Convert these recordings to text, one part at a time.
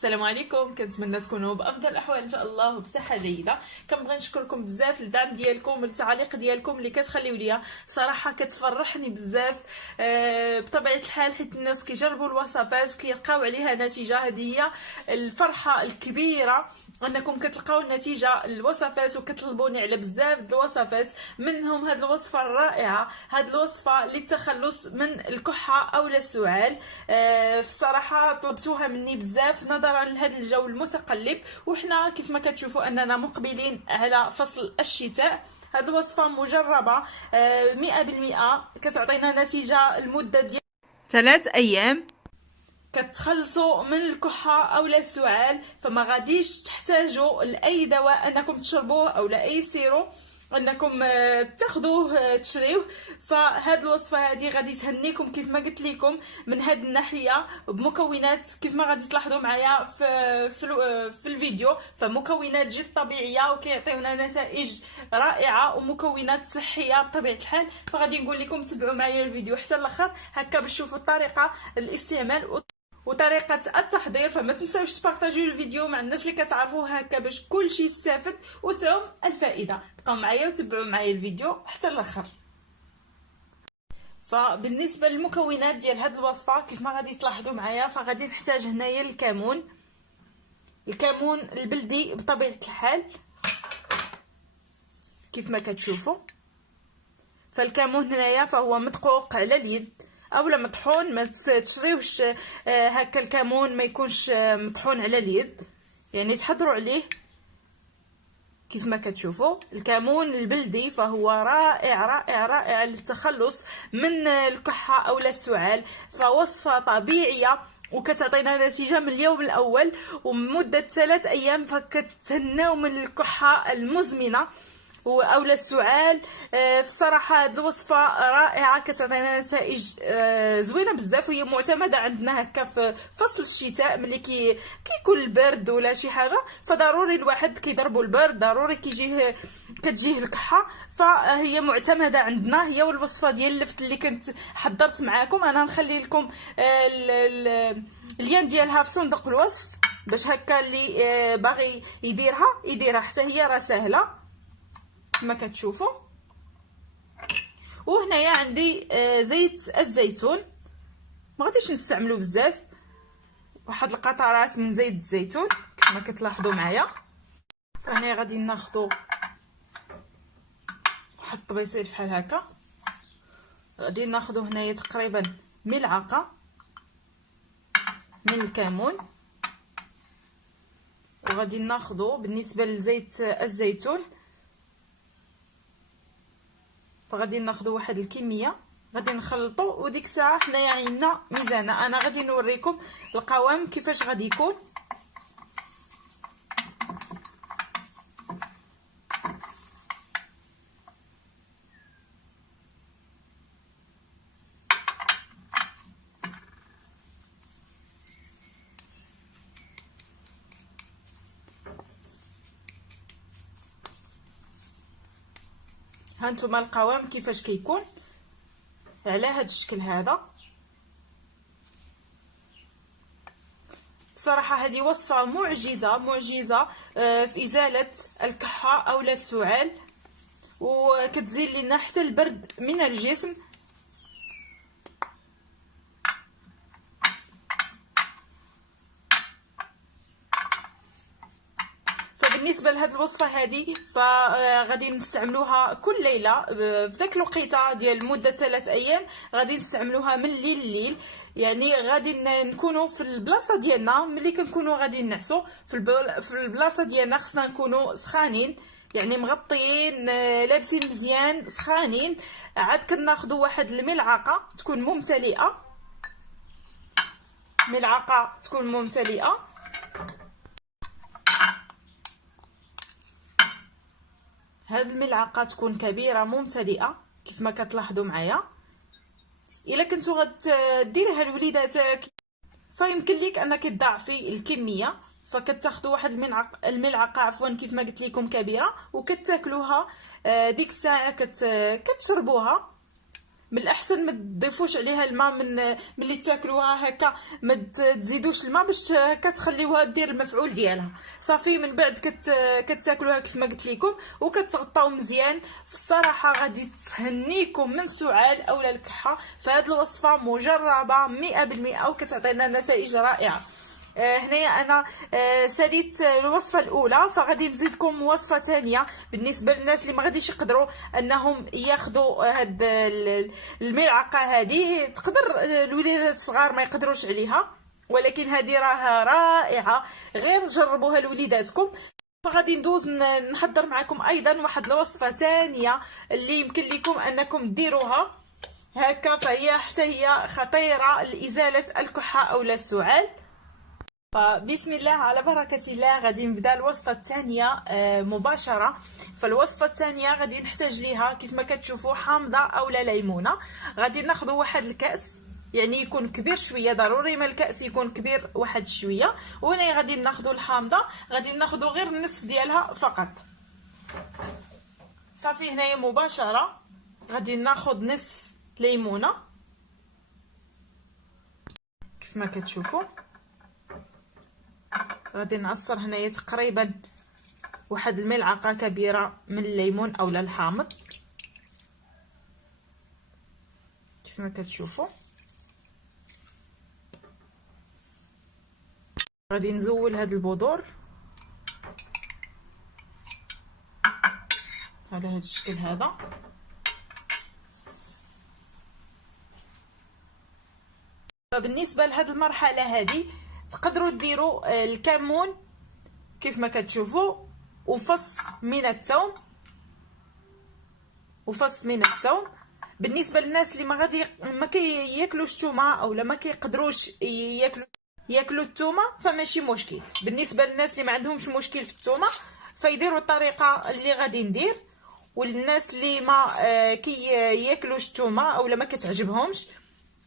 السلام عليكم، كنتمنى تكونوا بافضل الاحوال ان شاء الله وبصحه جيده. كنبغي نشكركم بزاف للدعم ديالكم والتعاليق ديالكم اللي كتخليو ليا، صراحه كتفرحني بزاف بطبيعه الحال، حيت الناس كيجربوا الوصفات وكيلقاو عليها نتيجه. هذه هي الفرحه الكبيره، انكم كتلقاو النتيجه الوصفات وكتطلبوني على بزاف د الوصفات، منهم هذه الوصفه الرائعه، هذه الوصفه للتخلص من الكحه او السعال. في الصراحه طلبتوها مني بزاف نظرا لهذا الجو المتقلب، وحنا كيف ما كتشوفوا اننا مقبلين على فصل الشتاء. هذه الوصفه مجربه 100%، كتعطينا نتيجه لمده ديال 3 ايام، كتخلصوا من الكحه او السعال. فما غاديش تحتاجوا لاي دواء انكم تشربوه او لاي سيرو انكم تاخذوه تشريوه. فهاد الوصفه هذه غادي تهنيكم كيف ما قلت لكم من هاد الناحيه، بمكونات كيف ما غادي تلاحظوا معايا في الفيديو، فمكونات جد طبيعيه وكيعطيونا نتائج رائعه ومكونات صحيه بطبيعه الحال. فغادي نقول لكم تبعوا معايا الفيديو حتى الاخر هكا باش تشوفوا طريقه الاستعمال وطريقه التحضير. فما تنساوش تبارطاجيو الفيديو مع الناس اللي كتعرفوه هكا باش كلشي يستافد وتعم الفائده. بقاو معايا وتبعوا معايا الفيديو حتى الاخر. فبالنسبه للمكونات ديال هذه الوصفه كيف ما غادي تلاحظوا معايا، فغادي نحتاج هنايا الكمون البلدي بطبيعه الحال كيف ما كتشوفوا. فالكمون هنايا فهو مدقوق على اليد اولا مطحون، ما تشريوش هكا الكمون ما يكونش مطحون على اليد، يعني تحضروا عليه. كيف ما كتشوفوا الكمون البلدي فهو رائع رائع رائع للتخلص من الكحه او السعال. فوصفه طبيعيه وكتعطينا نتيجه من اليوم الاول، ومده 3 ايام فكتهناو من الكحه المزمنه او السعال. في الصراحه هذه الوصفه رائعه، كتعطينا نتائج زوينه بزاف، وهي معتمده عندنا هكا في فصل الشتاء ملي كيكون البرد ولا شي حاجه، فضروري الواحد كيضربوا البرد، ضروري كتجيه الكحه. فهي معتمده عندنا، هي والوصفه ديال اللفت اللي كنت حضرت معاكم. انا نخلي لكم اللين ديالها في صندوق الوصف باش هكا اللي باغي يديرها حتى هي راه سهله كما كتشوفوا. وهنايا عندي زيت الزيتون، ما غاديش نستعملو بزاف، واحد القطرات من زيت الزيتون كما كتلاحظوا معايا. فهنا غادي ناخذوا واحد الطبيصيل بحال هكا، غادي ناخذوا هنايا تقريبا ملعقه من الكمون، وغادي ناخذوا بالنسبه لزيت الزيتون فغادي ناخذوا واحد الكميه، غادي نخلطوا، وديك الساعه حنايا عندنا ميزانه. انا غادي نوريكم القوام كيفاش غادي يكون. هانتوما القوام كيفاش كيكون على هذا الشكل هذا. صراحه هذه وصفه معجزه في ازاله الكحه او السعال، وكتزيل لنا حتى البرد من الجسم. بالنسبه لهذه الوصفه هذه فغادي نستعملوها كل ليله في ذاك الوقيته ديال مده 3 ايام، غادي نستعملوها من الليل يعني غادي نكونوا في البلاصه ديالنا. ملي كنكونوا غادي نعسوا في البلاصه ديالنا خصنا نكونوا سخانين، يعني مغطيين لابسين مزيان سخانين. عاد كناخذوا واحد الملعقه تكون ممتلئه، ملعقه تكون ممتلئه. هاد الملعقه تكون كبيره ممتلئه كيف ما كتلاحظوا معايا. الا كنتو غديرها لوليداتك فيمكن ليك انك تضاعفي الكميه، فكتاخذوا واحد الملعقه عفوا كيف ما قلت لكم كبيره، وكتاكلوها ديك الساعه كتشربوها من الاحسن ما تضيفوش عليها الماء من ملي تاكلوها هكا، ما تزيدوش الماء باش هكا تخليوها دير المفعول ديالها. صافي من بعد كتاكلوها كيف ما قلت لكم وكتغطاو مزيان. في الصراحه غادي تهنيكم من سعال اولا الكحه. فهاد الوصفه مجربه 100% وكتعطينا نتائج رائعه. هنايا انا ساليت الوصفه الاولى، فغادي نزيدكم وصفه ثانيه بالنسبه للناس اللي ما غاديش يقدروا انهم ياخذوا هاد الملعقه هذه. تقدر الوليدات الصغار ما يقدروش عليها، ولكن هذه راها رائعه، غير جربوها لوليداتكم. فغادي ندوز نحضر معكم ايضا واحد الوصفه ثانيه اللي يمكن لكم انكم ديروها هكا، فهي حتى هي خطيره لازاله الكحه او السعال. فبسم الله على بركة الله غادي نبدا الوصفة الثانية مباشرة. فالوصفة الثانية غادي نحتاج ليها كيف ما كتشوفوا حامضة أو ليمونة. غادي ناخذ واحد الكأس، يعني يكون كبير شوية، ضروري ما الكأس يكون كبير واحد شوية. وهنا غادي ناخذ الحامضة، غادي ناخذ غير النصف ديالها فقط. صافي هنايا مباشرة غادي ناخذ نصف ليمونة كيف ما كتشوفوا. غادي نعصر هنايا تقريبا واحد الملعقه كبيره من الليمون او الحامض كيف ما كتشوفوا. غادي نزول هاد البذور على هاد الشكل هذا. فبالنسبه لهاد المرحله هذه تقدروا ديروا الكمون كيف ما كتشوفوا، وفص من الثوم، بالنسبه للناس اللي ما كياكلوش الثومه او ما كيقدروش ياكلوا الثومه فماشي مشكل. بالنسبه للناس اللي ما عندهمش مشكل في الثومه فيديروا الطريقه اللي غادي ندير. والناس اللي ما كياكلوش الثومه او ما كتعجبهمش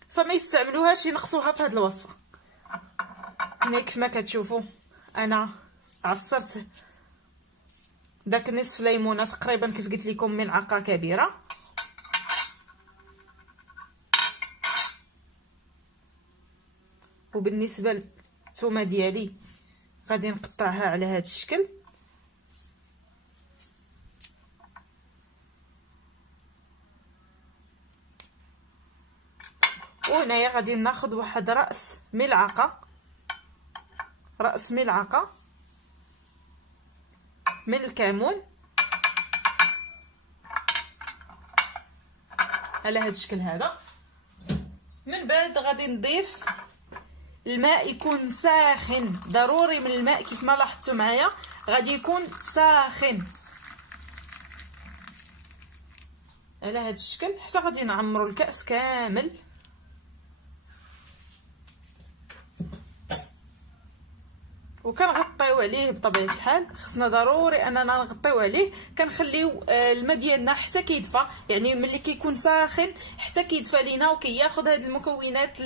فما يستعملوهاش، ينقصوها في هذه الوصفه. هنا كيف ما كتشوفوا انا عصرت داك نصف ليمونه تقريبا كيف قلت لكم ملعقه كبيره. وبالنسبه للثومه ديالي غادي نقطعها على هذا الشكل. وهنايا غادي ناخذ واحد راس ملعقه من الكمون على هذا الشكل هذا. من بعد غادي نضيف الماء يكون ساخن، ضروري من الماء كيف ما لاحظتوا معايا غادي يكون ساخن على هذا الشكل حتى غادي نعمروا الكأس كامل. وكنغطيو عليه بطبيعه الحال، خصنا ضروري اننا نغطيو عليه. كنخليو الماء ديالنا حتى كيدفى، يعني ملي كيكون ساخن حتى كيدفى لينا وكياخذ هاد المكونات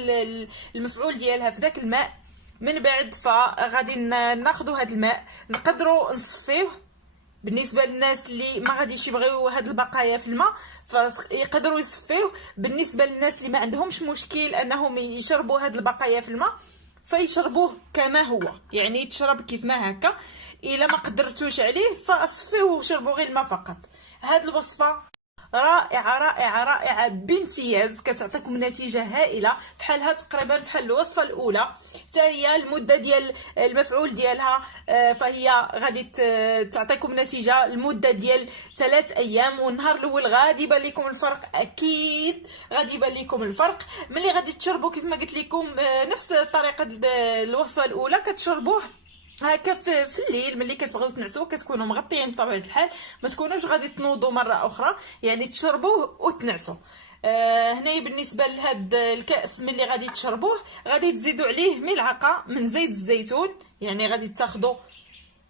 المفعول ديالها في داك الماء. من بعد فغادي ناخذ هاد الماء نقدروا نصفيوه. بالنسبه للناس اللي ما غاديش يبغيو هاد البقايا في الماء فيقدروا يصفيوه. بالنسبه للناس اللي ما عندهمش مشكل انهم يشربوا هاد البقايا في الماء فيشربوه كما هو، يعني يتشرب كيف ما هكا. الا ما قدرتوش عليه فاصفيوه وشربوا غير الماء فقط. هاد الوصفه رائعه رائعه رائعه بامتياز، كتعطيكم نتيجه هائله بحالها تقريبا بحال الوصفه الاولى. حتى هي المده ديال المفعول ديالها فهي غادي تعطيكم نتيجه المده ديال 3 ايام. والنهار الاول غادي يبان لكم الفرق، اكيد غادي يبان لكم الفرق ملي غادي تشربوا كيف ما قلت لكم نفس طريقه الوصفه الاولى. كتشربوه هكا في الليل ملي كتبغيو تنعسوا، كتكونوا مغطيين بطبيعه الحال، ما تكونوش غادي تنوضوا مره اخرى، يعني تشربوه وتنعسوا. هنايا بالنسبه لهاد الكاس ملي غادي تشربوه غادي تزيدوا عليه ملعقه من زيت الزيتون، يعني غادي تاخذوا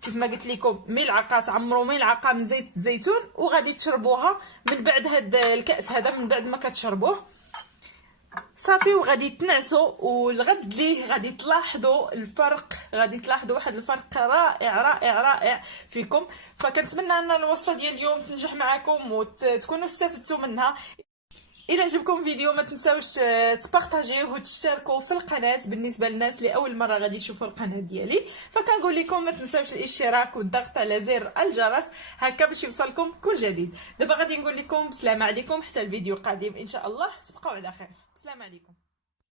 كيف ما قلت لكم ملعقه، تعمروا ملعقه من زيت الزيتون وغادي تشربوها من بعد هاد الكاس هذا. من بعد ما كتشربوه صافي وغادي تنعسوا، والغد ليه غادي تلاحظوا الفرق، غادي تلاحظوا واحد الفرق رائع رائع رائع فيكم. فكنتمنى ان الوصفه ديال اليوم تنجح معكم وتكونوا استفدتوا منها. الى عجبكم الفيديو ما تنساوش تبارطاجيوه وتشتركوا في القناه بالنسبه للناس اللي اول مره غادي يشوفوا القناه ديالي. فكنقول لكم ما تنساوش الاشتراك والضغط على زر الجرس هكا باش يوصلكم كل جديد. دابا غادي نقول لكم بسلامه عليكم حتى الفيديو القادم ان شاء الله. تبقوا على خير. بسلامه عليكم.